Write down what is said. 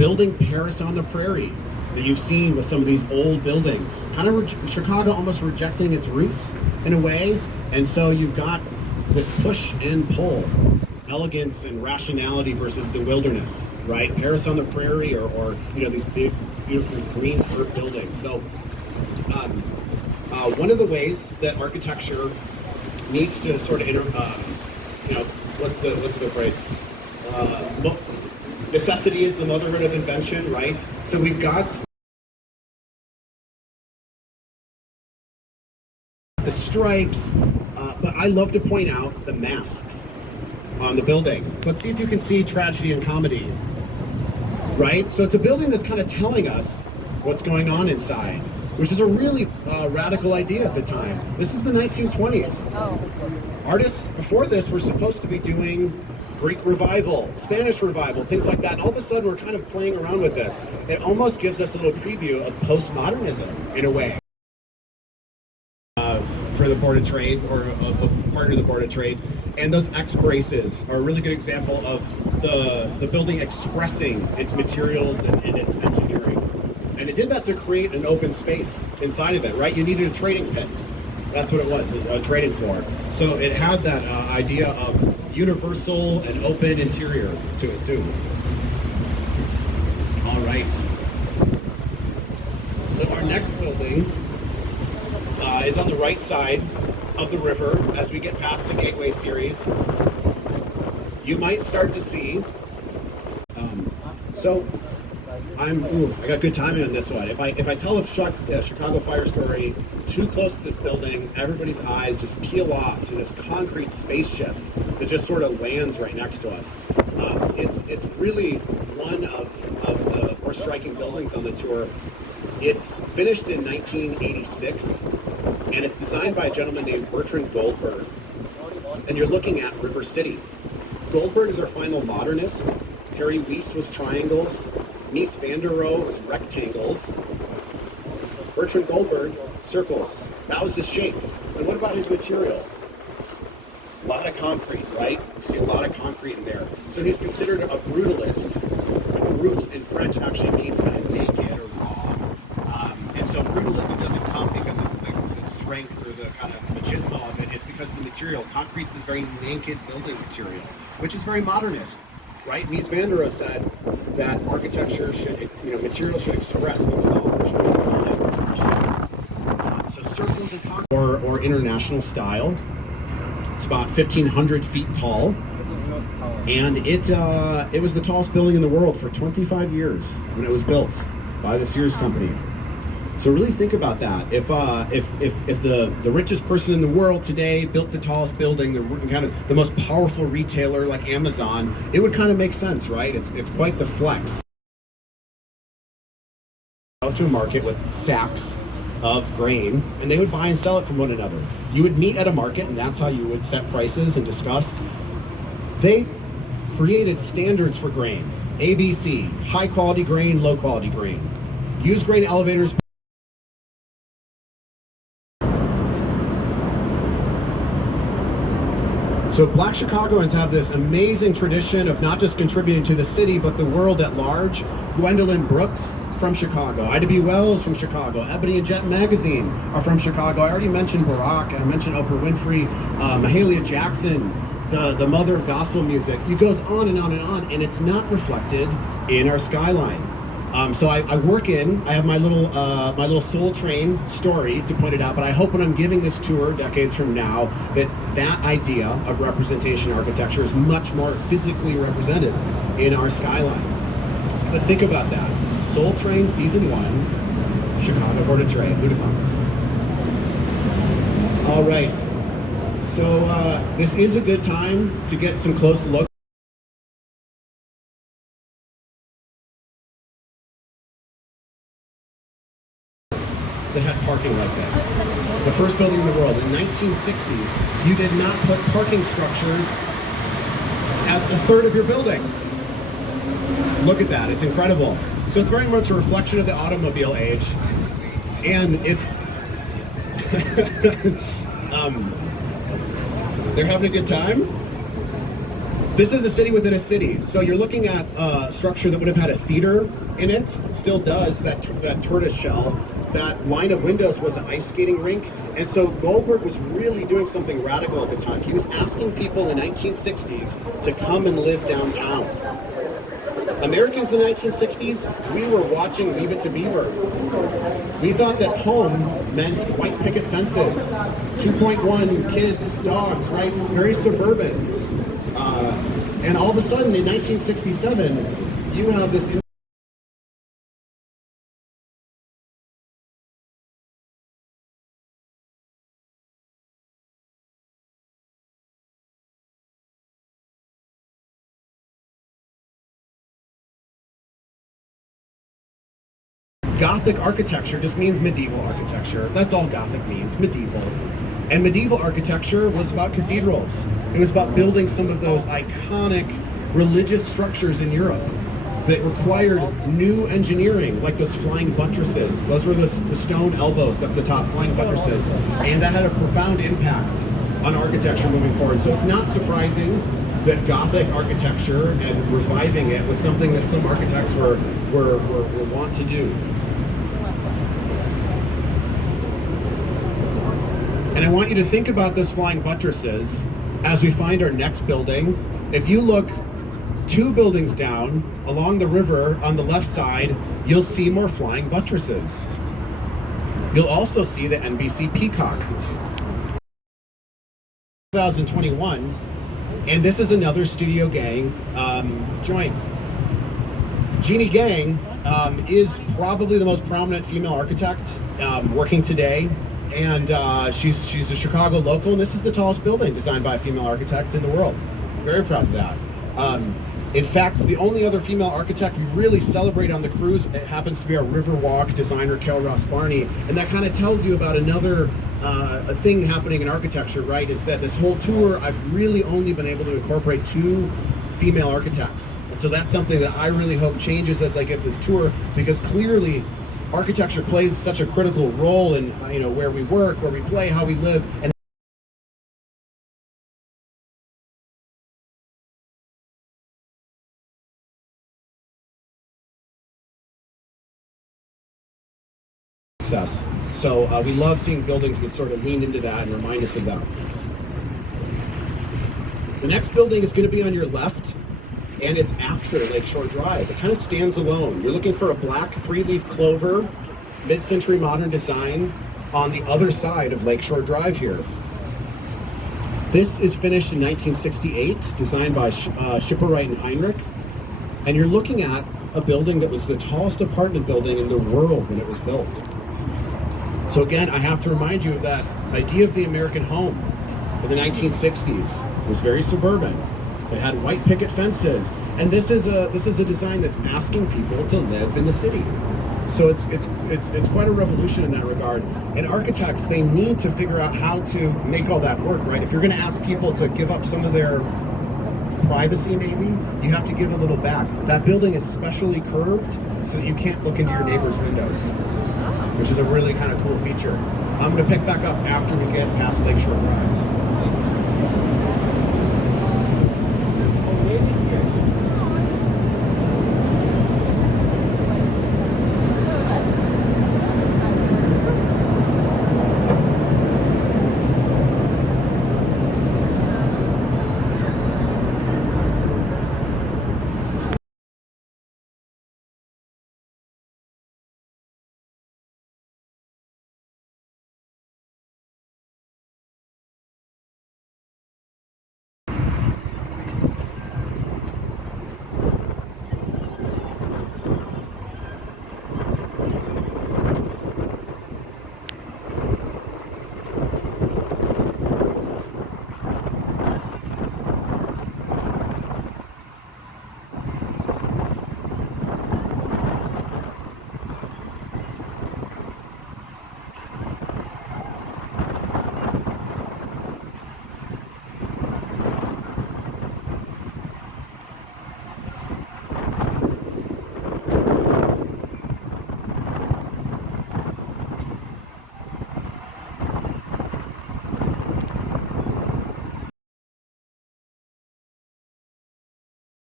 building Paris on the Prairie that you've seen with some of these old buildings. Kind of Chicago almost rejecting its roots in a way. And so you've got this push and pull, elegance and rationality versus the wilderness, right? Paris on the Prairie or these big, beautiful green earth buildings. So one of the ways that architecture needs to sort of, what's the phrase? Necessity is the motherhood of invention, right? So we've got the stripes, but I love to point out the masks on the building. Let's see if you can see tragedy and comedy, right? So it's a building that's kind of telling us what's going on inside, which is a really radical idea at the time. This is the 1920s. Artists before this were supposed to be doing Greek revival, Spanish revival, things like that. And all of a sudden we're kind of playing around with this. It almost gives us a little preview of postmodernism in a way. For the Board of Trade, or a part of the Board of Trade. And those X braces are a really good example of the building expressing its materials and its engineering. And it did that to create an open space inside of it, right? You needed a trading pit. That's what it was, a trading floor. So it had that idea of universal and open interior to it too. All right. So our next building is on the right side of the river. As we get past the Gateway series, you might start to see. I got good timing on this one. If I tell a Chicago fire story too close to this building, everybody's eyes just peel off to this concrete spaceship that just sort of lands right next to us. It's really one of the more striking buildings on the tour. It's finished in 1986, and it's designed by a gentleman named Bertrand Goldberg. And you're looking at River City. Goldberg is our final modernist. Harry Weiss was triangles. Mies van der Rohe was rectangles. Bertrand Goldberg, circles. That was his shape. And what about his material? A lot of concrete, right? You see a lot of concrete in there. So he's considered a brutalist. Brute in French actually means kind of naked or raw. And so brutalism doesn't come because it's the strength or the kind of machismo of it. It's because of the material. Concrete's this very naked building material, which is very modernist, right? Mies van der Rohe said that architecture material should express themselves, which means honest expression. So circles and concrete or international style. It's about 1,500 feet tall. And it was the tallest building in the world for 25 years when it was built by the Sears Company. So really think about that. If the richest person in the world today built the tallest building, the most powerful retailer like Amazon, it would kind of make sense, right? It's quite the flex. Out to a market with sacks of grain, and they would buy and sell it from one another. You would meet at a market, and that's how you would set prices and discuss. They created standards for grain, ABC, high quality grain, low quality grain. Used grain elevators. So Black Chicagoans have this amazing tradition of not just contributing to the city, but the world at large. Gwendolyn Brooks from Chicago, Ida B. Wells from Chicago, Ebony and Jet Magazine are from Chicago. I already mentioned Barack, I mentioned Oprah Winfrey, Mahalia Jackson, the mother of gospel music. It goes on and on and on, and it's not reflected in our skyline. So I have my little Soul Train story to point it out, but I hope when I'm giving this tour decades from now that idea of representation architecture is much more physically represented in our skyline. But think about that. Soul Train Season 1, Chicago Board of Trade. Who'd have thought? All right. So this is a good time to get some close look. That had parking like this. The first building in the world. In the 1960s, you did not put parking structures as a third of your building. Look at that, it's incredible. So it's very much a reflection of the automobile age. And it's, they're having a good time. This is a city within a city. So you're looking at a structure that would have had a theater in it. It still does, that tortoise shell. That line of windows was an ice skating rink. And so Goldberg was really doing something radical at the time. He was asking people in the 1960s to come and live downtown. Americans in the 1960s, we were watching Leave It to Beaver. We thought that home meant white picket fences, 2.1 kids, dogs, right? Very suburban. And all of a sudden, in 1967, you have this Gothic architecture just means medieval architecture. That's all Gothic means, medieval. And medieval architecture was about cathedrals. It was about building some of those iconic religious structures in Europe that required new engineering, like those flying buttresses. Those were the stone elbows up the top, flying buttresses. And that had a profound impact on architecture moving forward. So it's not surprising that Gothic architecture and reviving it was something that some architects were want to do. And I want you to think about those flying buttresses as we find our next building. If you look 2 buildings down along the river on the left side, you'll see more flying buttresses. You'll also see the NBC Peacock. 2021, and this is another Studio Gang joint. Jeannie Gang is probably the most prominent female architect working today. And she's a Chicago local, and this is the tallest building designed by a female architect in the world. Very proud of that. In fact, the only other female architect we really celebrate on the cruise, it happens to be our Riverwalk designer, Kel Ross Barney, and that kind of tells you about another a thing happening in architecture, right? Is that this whole tour, I've really only been able to incorporate 2 female architects. And so that's something that I really hope changes as I give this tour, because clearly architecture plays such a critical role in where we work, where we play, how we live, and success. So we love seeing buildings that sort of lean into that and remind us of that. The next building is going to be on your left, and it's after Lakeshore Drive. It kind of stands alone. You're looking for a black 3-leaf clover, mid-century modern design on the other side of Lakeshore Drive here. This is finished in 1968, designed by Schipperwright and Heinrich. And you're looking at a building that was the tallest apartment building in the world when it was built. So again, I have to remind you of that idea of the American home in the 1960s. It was very suburban. It had white picket fences, and this is a design that's asking people to live in the city. So it's quite a revolution in that regard. And architects, they need to figure out how to make all that work, right? If you're going to ask people to give up some of their privacy, maybe you have to give a little back. That building is specially curved so that you can't look into your neighbor's windows, which is a really kind of cool feature. I'm going to pick back up after we get past Lakeshore Drive.